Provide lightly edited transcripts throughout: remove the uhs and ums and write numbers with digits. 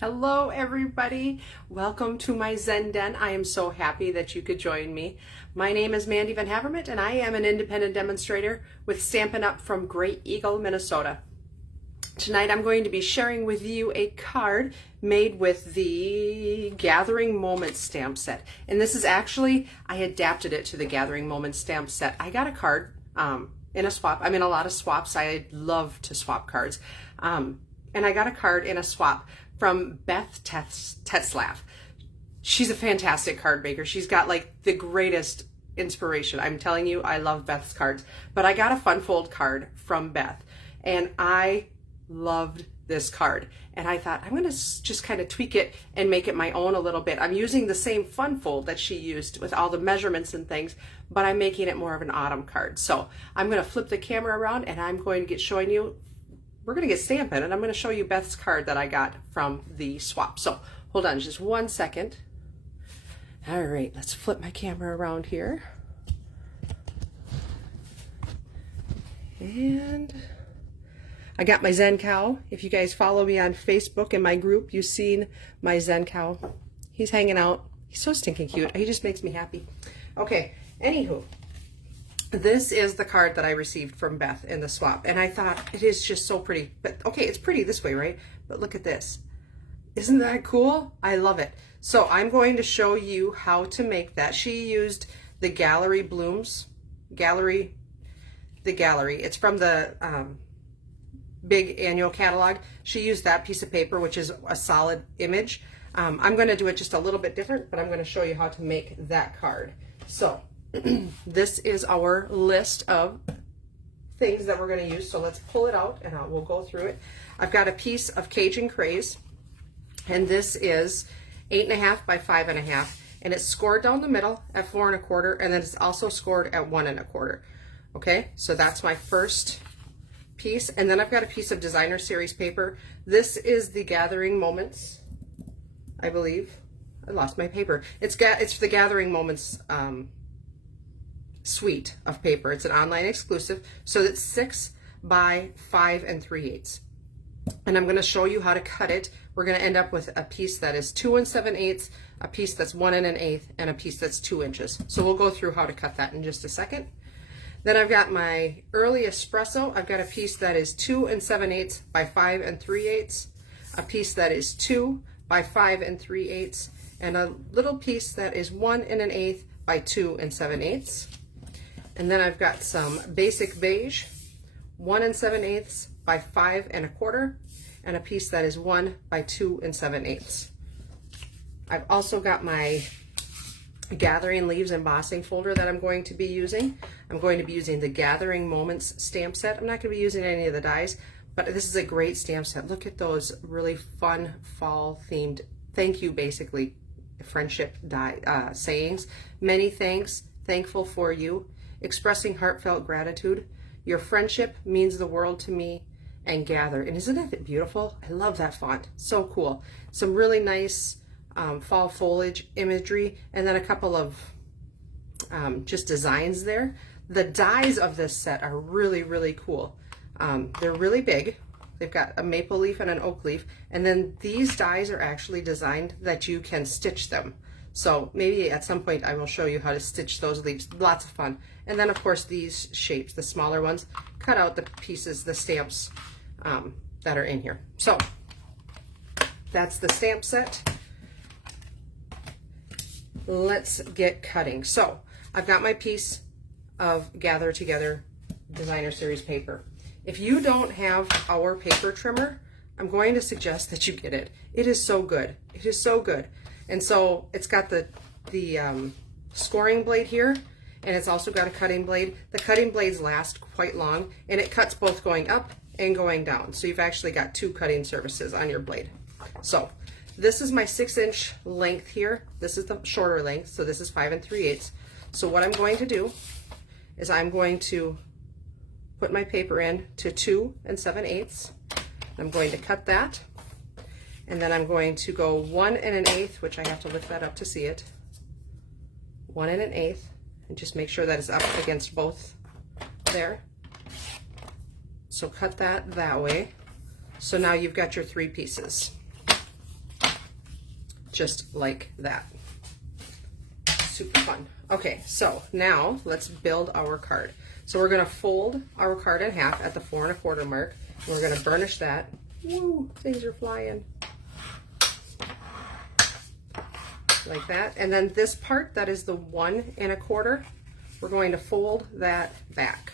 Hello everybody, welcome to my Zen Den. I am so happy that you could join me. My name is Mandy Van Havermont and I am an independent demonstrator with Stampin' Up from Great Eagle, Minnesota. Tonight I'm going to be sharing with you a card made with the Gathering Moments stamp set. And this is actually, I adapted it to the Gathering Moments stamp set. I got a card in a swap. I'm in a lot of swaps. I love to swap cards. And I got a card in a swap from Beth Tetzlaff. She's a fantastic card maker. She's got like the greatest inspiration. I'm telling you, I love Beth's cards. But I got a fun fold card from Beth and I loved this card. And I thought I'm gonna just kind of tweak it and make it my own a little bit. I'm using the same fun fold that she used with all the measurements and things, but I'm making it more of an autumn card. So I'm gonna flip the camera around and I'm going to get showing you, we're going to get stamping and I'm going to show you Beth's card that I got from the swap. So hold on just 1 second. All right, let's flip my camera around here. And I got my Zen cow. If you guys follow me on Facebook in my group, you've seen my Zen cow. He's hanging out. He's so stinking cute. He just makes me happy. Okay, anywho. This is the card that I received from Beth in the swap, and I thought it is just so pretty. But okay, it's pretty this way, right? But look at this. Isn't that cool? I love it. So I'm going to show you how to make that. She used the Gallery Blooms, the Gallery. It's from the big annual catalog. She used that piece of paper, which is a solid image. I'm going to do it just a little bit different, but I'm going to show you how to make that card. So this is our list of things that we're going to use. So let's pull it out and we'll go through it. I've got a piece of Cajun Craze, and this is 8.5 by 5.5, and it's scored down the middle at 4 1/4, and then it's also scored at 1 1/4. Okay, so that's my first piece, and then I've got a piece of Designer Series paper. This is the Gathering Moments, I believe. I lost my paper. It's the Gathering Moments suite of paper. It's an online exclusive, so it's 6 by 5 3/8, and I'm going to show you how to cut it. We're going to end up with a piece that is 2 7/8, a piece that's 1 1/8, and a piece that's 2 inches. So we'll go through how to cut that in just a second. Then I've got my Early Espresso. I've got a piece that is 2 7/8 by 5 3/8, a piece that is 2 by 5 3/8, and a little piece that is 1 1/8 by 2 7/8. And then I've got some Basic Beige, 1 7/8 by 5 1/4, and a piece that is 1 by 2 7/8. I've also got my Gathering Leaves embossing folder that I'm going to be using. I'm going to be using the Gathering Moments stamp set. I'm not going to be using any of the dies, but this is a great stamp set. Look at those really fun fall themed thank you, basically friendship die sayings. Many thanks, thankful for you, expressing heartfelt gratitude. Your friendship means the world to me, and gather. And isn't that beautiful? I love that font. So cool. Some really nice fall foliage imagery, and then a couple of just designs there. The dies of this set are really, really cool. They're really big. They've got a maple leaf and an oak leaf, and then these dies are actually designed that you can stitch them. So maybe at some point I will show you how to stitch those leaves. Lots of fun. And then of course these shapes, the smaller ones, cut out the pieces, the stamps that are in here. So that's the stamp set. Let's get cutting. So I've got my piece of Gather Together Designer Series paper. If you don't have our paper trimmer, I'm going to suggest that you get it. It is so good. It is so good. And so it's got the scoring blade here, and it's also got a cutting blade. The cutting blades last quite long, and it cuts both going up and going down. So you've actually got 2 cutting surfaces on your blade. So this is my 6-inch length here. This is the shorter length, so this is 5 3/8. So what I'm going to do is I'm going to put my paper in to 2 7/8. I'm going to cut that, and then I'm going to go 1 1/8, which I have to lift that up to see it. 1 1/8, and just make sure that it's up against both there. So cut that way. So now you've got your 3 pieces. just like that. Super fun. Okay, so now let's build our card. So we're gonna fold our card in half at the 4 1/4 mark. And we're gonna burnish that. Woo, things are flying. Like that. And then this part that is the 1 1/4, we're going to fold that back.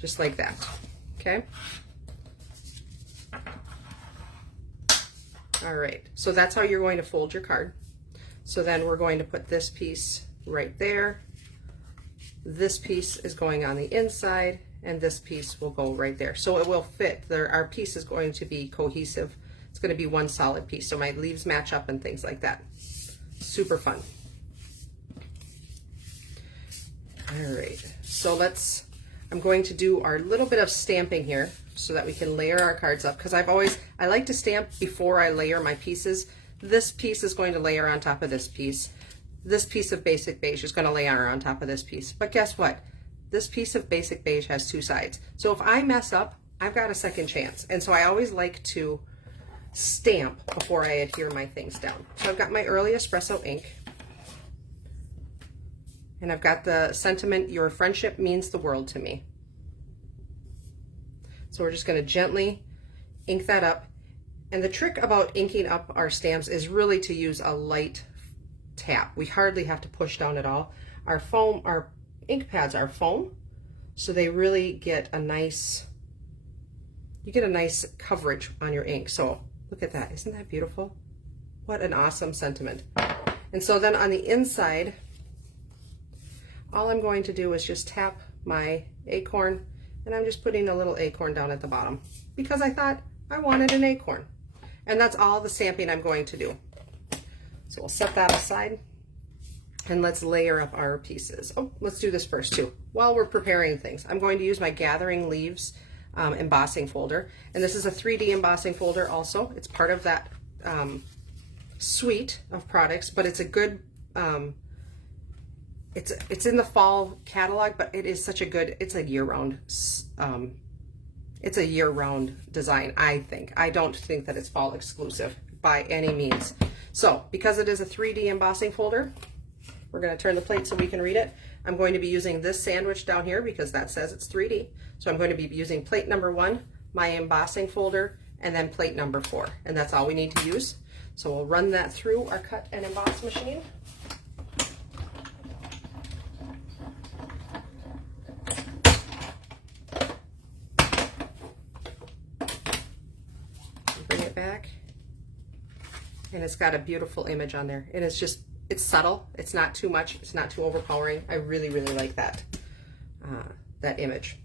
Just like that, okay? All right, so that's how you're going to fold your card. So then we're going to put this piece right there. This piece is going on the inside, and this piece will go right there. So it will fit. Our piece is going to be cohesive. It's going to be one solid piece, so my leaves match up and things like that. Super fun. All right, so I'm going to do our little bit of stamping here so that we can layer our cards up, because I like to stamp before I layer my pieces. This piece is going to layer on top of this piece. This piece of basic beige is going to layer on top of this piece. But guess what? This piece of basic beige has 2 sides. So if I mess up, I've got a second chance. And so I always like to stamp before I adhere my things down. So I've got my early espresso ink. And I've got the sentiment, your friendship means the world to me. So we're just going to gently ink that up. And the trick about inking up our stamps is really to use a light tap. We hardly have to push down at all. Our ink pads are foam, so they really get a nice, you get a nice coverage on your ink. So look at that, isn't that beautiful? What an awesome sentiment. And so then on the inside, all I'm going to do is just tap my acorn, and I'm just putting a little acorn down at the bottom because I thought I wanted an acorn. And that's all the stamping I'm going to do. So we'll set that aside and let's layer up our pieces. Oh, let's do this first too. While we're preparing things, I'm going to use my Gathering Leaves embossing folder. And this is a 3D embossing folder also. It's part of that suite of products, but it's a good, it's in the fall catalog, but it is such a good, it's a year-round, it's a year-round design, I think. I don't think that it's fall exclusive by any means. So because it is a 3D embossing folder, we're going to turn the plate so we can read it. I'm going to be using this sandwich down here because that says it's 3D. So I'm going to be using plate number 1, my embossing folder, and then plate number 4. And that's all we need to use. So we'll run that through our cut and emboss machine. Bring it back. And it's got a beautiful image on there. And it's just, it's subtle. It's not too much. It's not too overpowering. I really, really like that, that image.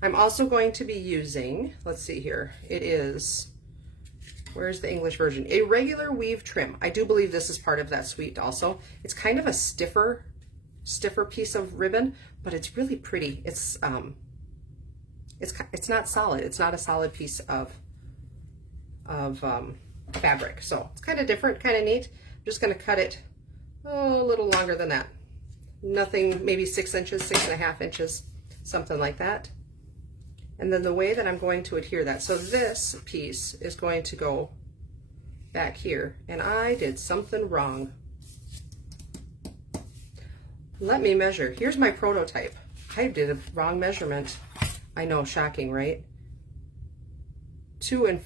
I'm also going to be using, let's see here. It is, where's the English version? A regular weave trim. I do believe this is part of that suite also. It's kind of a stiffer piece of ribbon, but it's really pretty. It's not solid. It's not a solid piece of fabric. So it's kind of different, kind of neat. I'm just going to cut it a little longer than that. Nothing, maybe 6 inches, 6.5 inches, something like that. And then the way that I'm going to adhere that, so this piece is going to go back here, and I did something wrong. Let me measure. Here's my prototype. I did a wrong measurement. I know, shocking, right? 2 and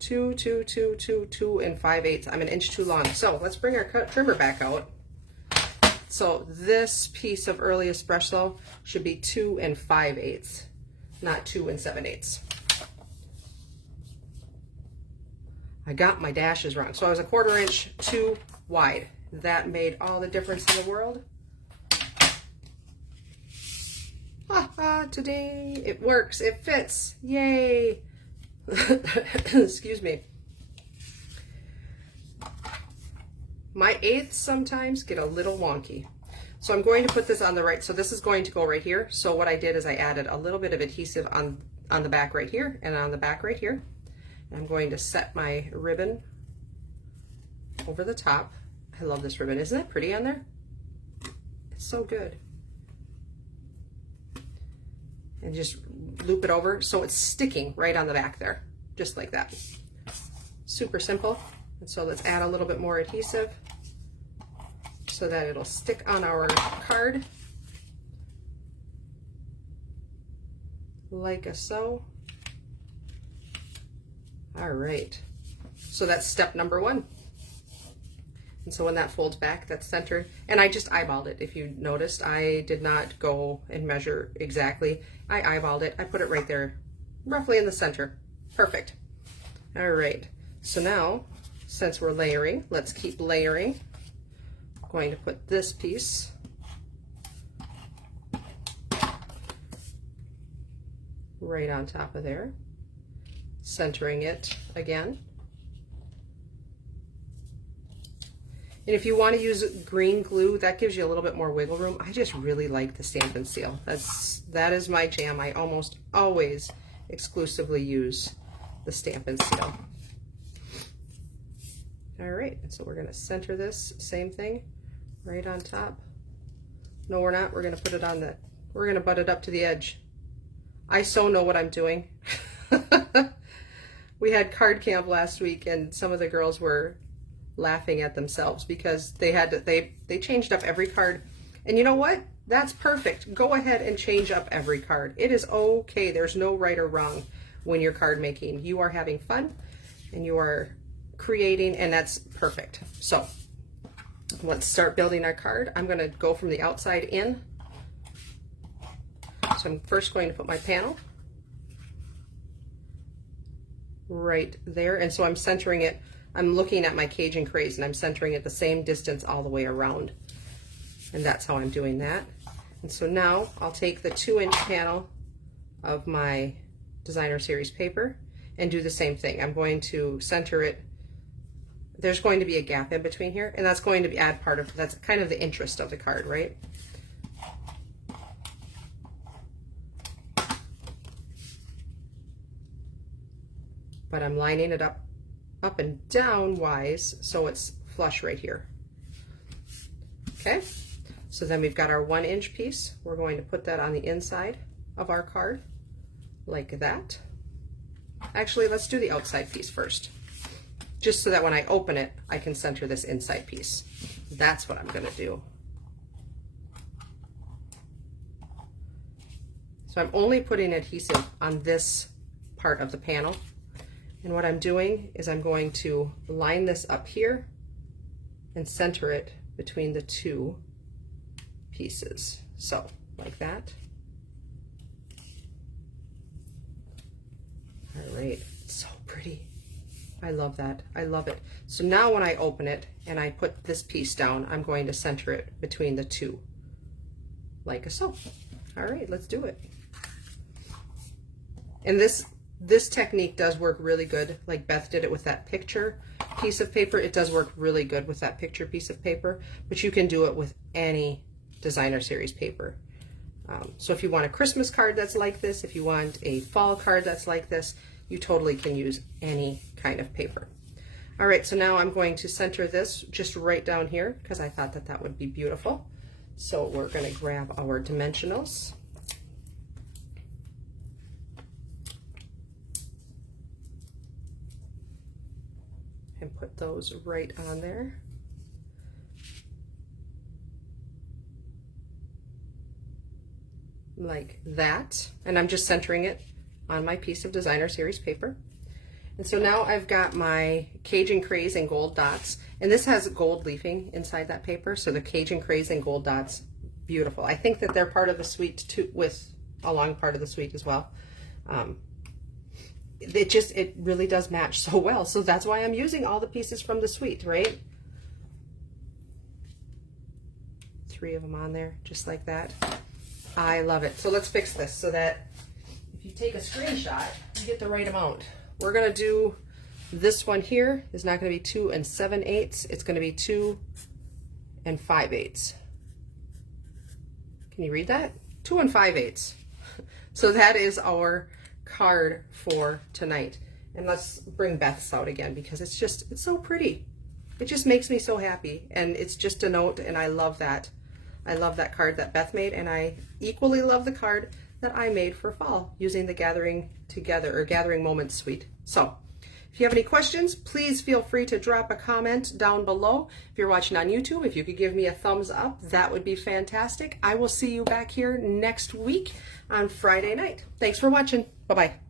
5/8. I'm an inch too long. So let's bring our trimmer back out. So this piece of early espresso should be 2 and 5/8, not 2 and 7/8. I got my dashes wrong. So I was 1/4 inch too wide. That made all the difference in the world. Ha ha, today it works, it fits, yay. Excuse me. My 1/8 sometimes get a little wonky. So I'm going to put this on the right. So this is going to go right here. So what I did is I added a little bit of adhesive on the back right here and on the back right here. And I'm going to set my ribbon over the top. I love this ribbon. Isn't it pretty on there? It's so good. And just loop it over so it's sticking right on the back there, just like that. Super simple. And so let's add a little bit more adhesive so that it'll stick on our card, like so. All right, so that's step number 1. And so when that folds back, that's centered. And I just eyeballed it. If you noticed, I did not go and measure exactly. I eyeballed it. I put it right there, roughly in the center. Perfect. All right, so now, since we're layering, let's keep layering. I'm going to put this piece right on top of there, centering it again. And if you want to use green glue, that gives you a little bit more wiggle room. I just really like the Stampin' Seal. That is my jam. I almost always exclusively use the Stampin' Seal. All right, and so we're going to center this, same thing, right on top. No, we're not. We're going to put it on the, we're going to butt it up to the edge. I so know what I'm doing. We had card camp last week, and some of the girls were laughing at themselves because they had to, they changed up every card. And you know what? That's perfect. Go ahead and change up every card. It is okay. There's no right or wrong when you're card making. You are having fun and you are creating, and that's perfect. So let's start building our card. I'm going to go from the outside in. So I'm first going to put my panel right there. And so I'm centering it. I'm looking at my Cage and Craze and I'm centering it the same distance all the way around. And that's how I'm doing that. And so now I'll take the 2-inch panel of my Designer Series paper and do the same thing. I'm going to center it. There's going to be a gap in between here, and that's going to be add part of, that's kind of the interest of the card, right? But I'm lining it up and down wise so it's flush right here. Okay, so then we've got our 1-inch piece. We're going to put that on the inside of our card like that. Actually, let's do the outside piece first, just so that when I open it, I can center this inside piece. That's what I'm going to do. So I'm only putting adhesive on this part of the panel. And what I'm doing is I'm going to line this up here and center it between the 2 pieces. So, like that. All right, it's so pretty. I love that. I love it. So now when I open it and I put this piece down, I'm going to center it between the 2, like so. All right, let's do it. And this technique does work really good. Like Beth did it with that picture piece of paper. It does work really good with that picture piece of paper, but you can do it with any Designer Series paper. So if you want a Christmas card that's like this, if you want a fall card that's like this, you totally can use any kind of paper. All right, so now I'm going to center this just right down here because I thought that that would be beautiful. So we're going to grab our dimensionals. And put those right on there. Like that. And I'm just centering it on my piece of Designer Series paper. And so now I've got my Cage and Craze and gold dots. And this has gold leafing inside that paper. So the Cage and Craze and gold dots, beautiful. I think that they're part of the suite too, with a long part of the suite as well. It really does match so well. So that's why I'm using all the pieces from the suite, right? 3 of them on there, just like that. I love it. So let's fix this so that if you take a screenshot, you get the right amount. We're gonna do this one here is not gonna be 2 7/8. It's gonna be 2 5/8. Can you read that? 2 5/8. So that is our card for tonight. And let's bring Beth's out again because it's so pretty. It just makes me so happy, and it's just a note, and I love that. I love that card that Beth made, and I equally love the card that I made for fall using the Gathering Together or Gathering Moments suite. So If you have any questions, please feel free to drop a comment down below. If you're watching on YouTube, if you could give me a thumbs up, that would be fantastic. I will see you back here next week on Friday night. Thanks for watching. Bye-bye.